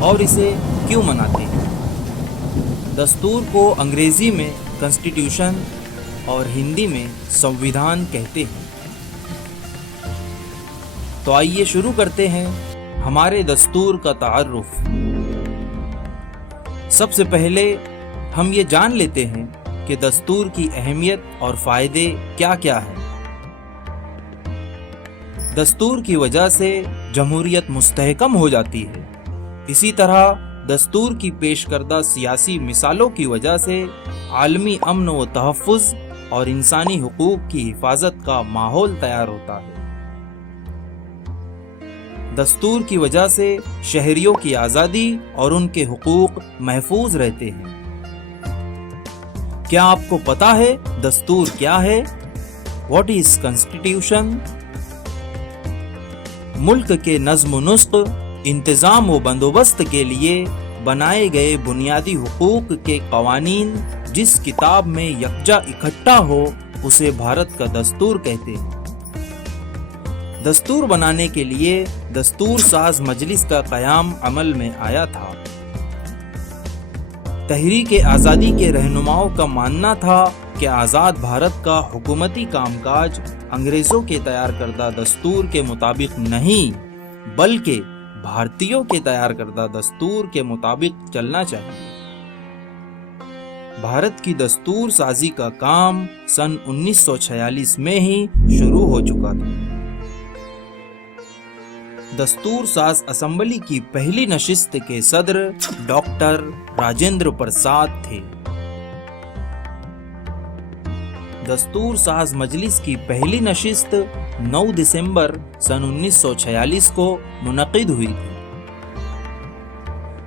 اور اسے کیوں مناتے ہیں؟ دستور کو انگریزی میں کانسٹیٹیوشن اور ہندی میں سنویدھان کہتے ہیں۔ تو آئیے شروع کرتے ہیں ہمارے دستور کا تعارف۔ سب سے پہلے ہم یہ جان لیتے ہیں کہ دستور کی اہمیت اور فائدے کیا کیا ہیں۔ دستور کی وجہ سے جمہوریت مستحکم ہو جاتی ہے۔ اسی طرح دستور کی پیش کردہ سیاسی مثالوں کی وجہ سے عالمی امن و تحفظ اور انسانی حقوق کی حفاظت کا ماحول تیار ہوتا ہے۔ دستور کی وجہ سے شہریوں کی آزادی اور ان کے حقوق محفوظ رہتے ہیں۔ کیا آپ کو پتا ہے دستور کیا ہے؟ What is constitution? ملک کے نظم و نسق، انتظام و بندوبست کے لیے بنائے گئے بنیادی حقوق کے قوانین جس کتاب میں یکجا اکٹھا ہو اسے بھارت کا دستور کہتے ہیں۔ دستور بنانے کے لیے دستور ساز مجلس کا قیام عمل میں آیا تھا۔ تحریک آزادی کے رہنماؤں کا ماننا تھا کہ آزاد بھارت کا حکومتی کام کاج انگریزوں کے تیار کردہ دستور کے مطابق نہیں بلکہ بھارتیوں کے تیار کردہ دستور کے مطابق چلنا چاہیے۔ بھارت کی دستور سازی کا کام سن 1946 میں ہی شروع ہو چکا تھا۔ دستور ساز اسمبلی کی پہلی نشست کے صدر ڈاکٹر راجندر پرساد تھے۔ دستور ساز مجلس کی پہلی نشست 9 دسمبر سن 1946 کو منعقد ہوئی تھی۔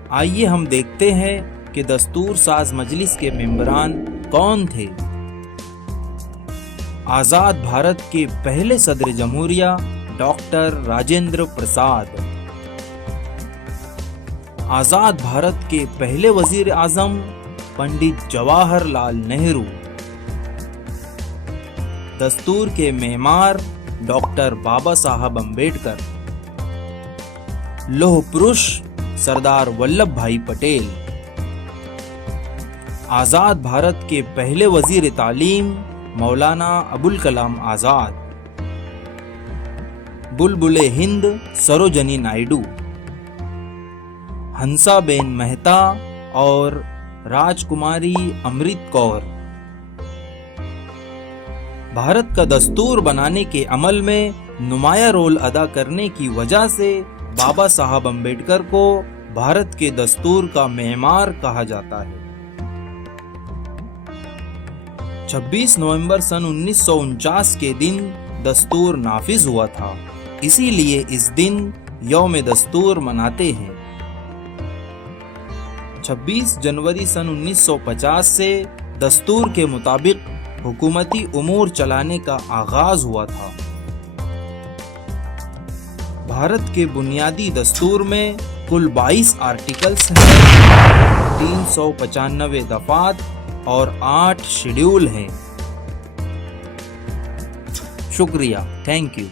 آئیے ہم دیکھتے ہیں کہ دستور ساز مجلس کے ممبران کون تھے۔ آزاد بھارت کے پہلے صدر جمہوریہ ڈاکٹر راجندر پرساد، آزاد بھارت کے پہلے وزیر اعظم پنڈت جواہر لال نہرو، دستور کے معمار ڈاکٹر بابا صاحب امبیڈکر، لوہ پرش سردار ولبھ بھائی پٹیل، آزاد بھارت کے پہلے وزیر تعلیم مولانا ابوالکلام آزاد، بلبل ہند سروجنی نائیڈو، ہنسا بین مہتا اور راج کماری امرت کور۔ بھارت کا دستور بنانے کے عمل میں نمایاں رول ادا کرنے کی وجہ سے بابا صاحب امبیڈکر کو بھارت کے دستور کا معمار کہا جاتا ہے۔ 26 نومبر سن 1949 کے دن دستور نافذ ہوا تھا، اسی لیے اس دن یوم دستور مناتے ہیں۔ 26 جنوری سن 1950 سے دستور کے مطابق حکومتی امور چلانے کا آغاز ہوا تھا۔ بھارت کے بنیادی دستور میں کل 22 آرٹیکلز ہیں، 395 دفعات اور 8 شیڈول ہیں۔ شکریہ، تھینک یو۔